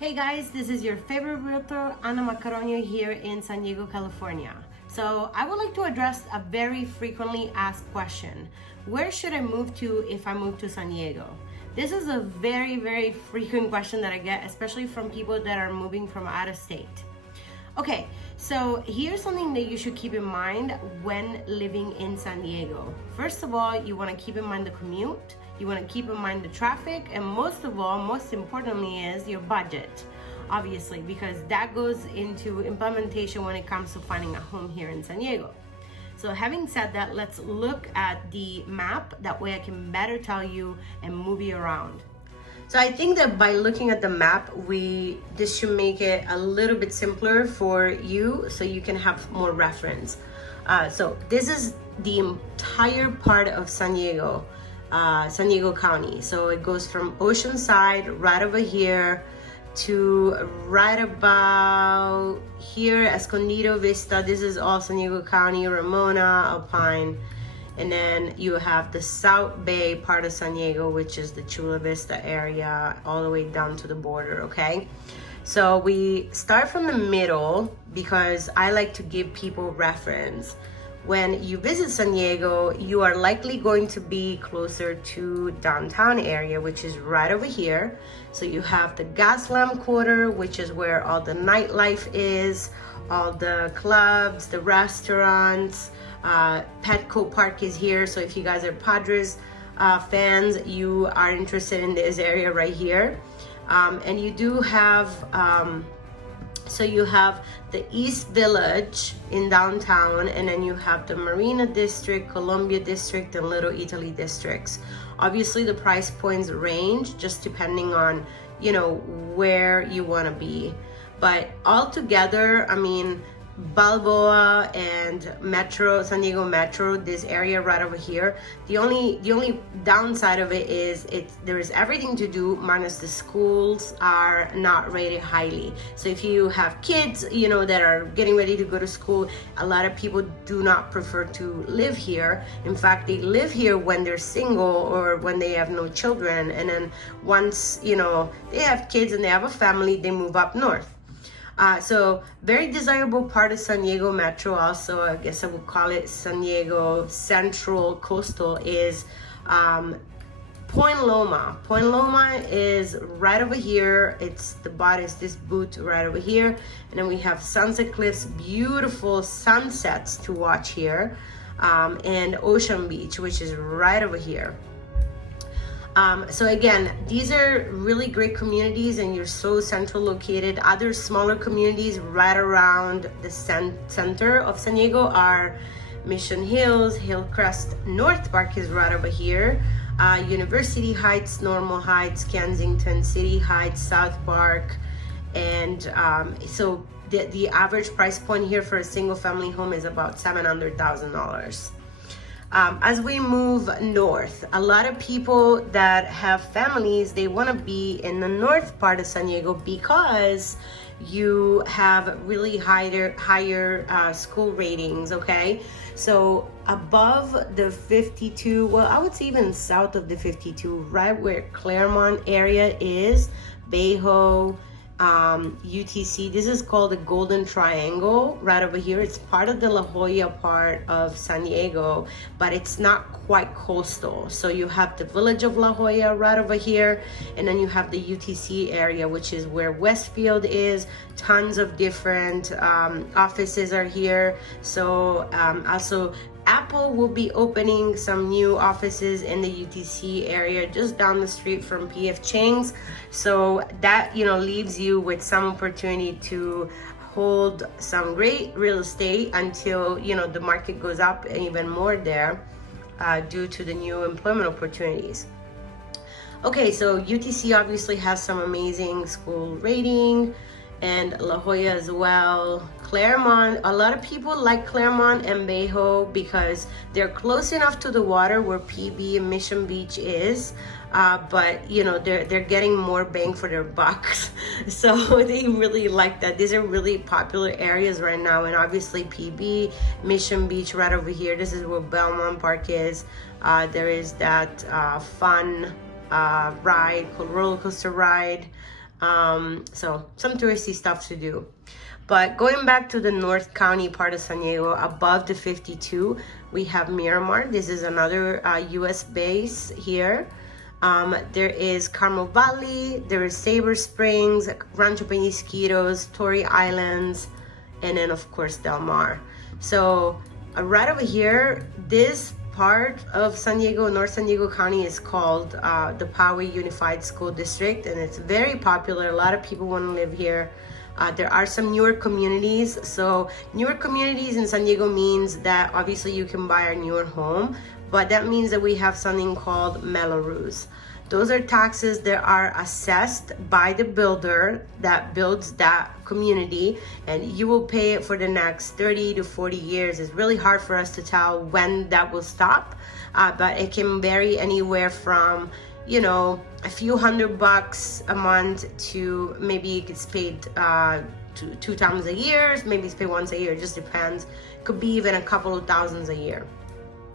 Hey guys, this is your favorite realtor, Maccaronio here in San Diego, California. So I would like to address a very frequently asked question. Where should I move to if I move to San Diego? This is a very frequent question that I get, especially from people that are moving from out of state. Okay, so here's something that you should keep in mind when living in San Diego. First of all, you want to keep in mind the commute. You want to keep in mind the traffic, and most of all, most importantly, is your budget, obviously, because that goes into implementation when it comes to finding a home here in San Diego. So having said that, let's look at the map. That way I can better tell you and move you around. So I think that by looking at the map, this should make it a little bit simpler for you so you can have more reference. So this is the entire part of San Diego County. So it goes from Oceanside right over here to right about here, Escondido Vista. This is all San Diego County, Ramona, Alpine. And then you have the South Bay part of San Diego, which is the Chula Vista area, all the way down to the border, okay? So we start from the middle because I like to give people reference. When you visit San Diego, you are likely going to be closer to downtown area, which is right over here. So you have the Gaslamp Quarter, which is where all the nightlife is, all the clubs, the restaurants. Petco Park is here. So if you guys are Padres fans, you are interested in this area right here. And you do have so you have the East Village in downtown, and then you have the Marina District, Columbia District, and Little Italy districts. Obviously the price points range just depending on, you know, where you want to be. But altogether, I mean, Balboa and Metro, San Diego Metro, this area right over here, the only downside of it is there is everything to do, minus the schools are not rated highly. So if you have kids, you know, that are getting ready to go to school, a lot of people do not prefer to live here. In fact, they live here when they're single or when they have no children, and then once, you know, they have kids and they have a family, they move up north. So very desirable part of San Diego Metro, also I guess I would call it San Diego Central Coastal, is Point Loma. Point Loma is right over here. The bot is this boot right over here, and then we have Sunset Cliffs, beautiful sunsets to watch here, and Ocean Beach, which is right over here. So again, these are really great communities, and you're so central located. Other smaller communities right around the center of San Diego are Mission Hills, Hillcrest, North Park is right over here, University Heights, Normal Heights, Kensington, City Heights, South Park, and so the average price point here for a single family home is about $700,000. As we move north, a lot of people that have families, they want to be in the north part of San Diego because you have really higher school ratings, okay? So above the 52, well, I would say even south of the 52, right where Claremont area is, Bayho, UTC, this is called the Golden Triangle right over here. It's part of the La Jolla part of San Diego, but it's not quite coastal. So you have the village of La Jolla right over here, and then you have the UTC area, which is where Westfield is. Tons of different offices are here. So also Apple will be opening some new offices in the UTC area just down the street from PF Chang's. So that, you know, leaves you with some opportunity to hold some great real estate until, you know, the market goes up even more there due to the new employment opportunities. Okay, so UTC obviously has some amazing school rating, and La Jolla as well. Claremont, a lot of people like Claremont and Bayho because they're close enough to the water where PB and Mission Beach is, but you know, they're getting more bang for their bucks. So they really like that. These are really popular areas right now, and obviously PB, Mission Beach right over here. This is where Belmont Park is. There is that fun ride called roller coaster ride. So some touristy stuff to do. But going back to the North County part of San Diego, above the 52, we have Miramar. This is another US base here. There is Carmel Valley, there is Sabre Springs, Rancho Peñasquitos, Torrey Islands, and then of course Del Mar. So right over here, this part of San Diego, North San Diego County, is called the Poway Unified School District, and it's very popular. A lot of people want to live here. There are some newer communities. So newer communities in San Diego means that obviously you can buy a newer home, but that means that we have something called MelloRoos. Those are taxes that are assessed by the builder that builds that community, and you will pay it for the next 30 to 40 years. It's really hard for us to tell when that will stop, but it can vary anywhere from, you know, a few $100 a month to maybe it gets paid two times a year, maybe it's paid once a year. It just depends. Could be even a couple of thousands a year.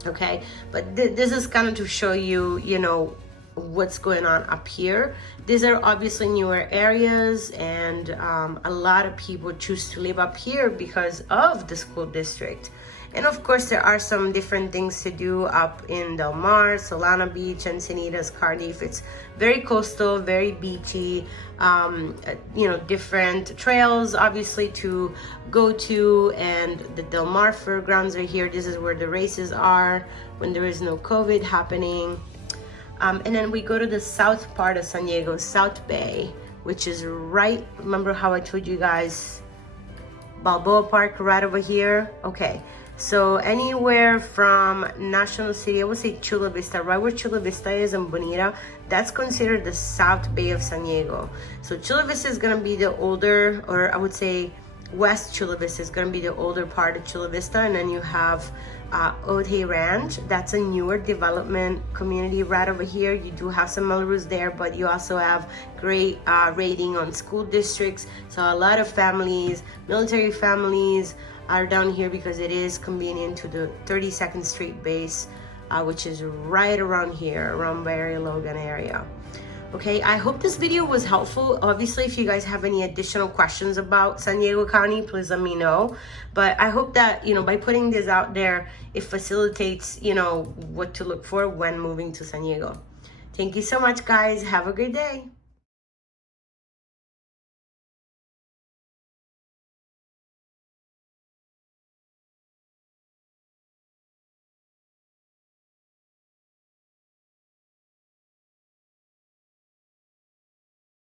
Okay, but this is kind of to show you, you know, what's going on up here. These are obviously newer areas, and a lot of people choose to live up here because of the school district. And of course, there are some different things to do up in Del Mar, Solana Beach, Encinitas, Cardiff. It's very coastal, very beachy. You know, different trails obviously to go to, and the Del Mar fairgrounds are here. This is where the races are when there is no COVID happening. And then we go to the south part of San Diego, South Bay, which is right, remember how I told you guys, Balboa Park right over here? Okay, so anywhere from National City, I would say Chula Vista, right where Chula Vista is in Bonita, that's considered the South Bay of San Diego. So Chula Vista is gonna be the older, or I would say West Chula Vista is gonna be the older part of Chula Vista, and then you have Otay Ranch. That's a newer development community right over here. You do have some MelloRoos there, but you also have great rating on school districts. So a lot of families, military families, are down here because it is convenient to the 32nd Street base, which is right around here, around Barry Logan area. Okay, I hope this video was helpful. Obviously, if you guys have any additional questions about San Diego County, please let me know. But I hope that, you know, by putting this out there, it facilitates, you know, what to look for when moving to San Diego. Thank you so much, guys. Have a great day.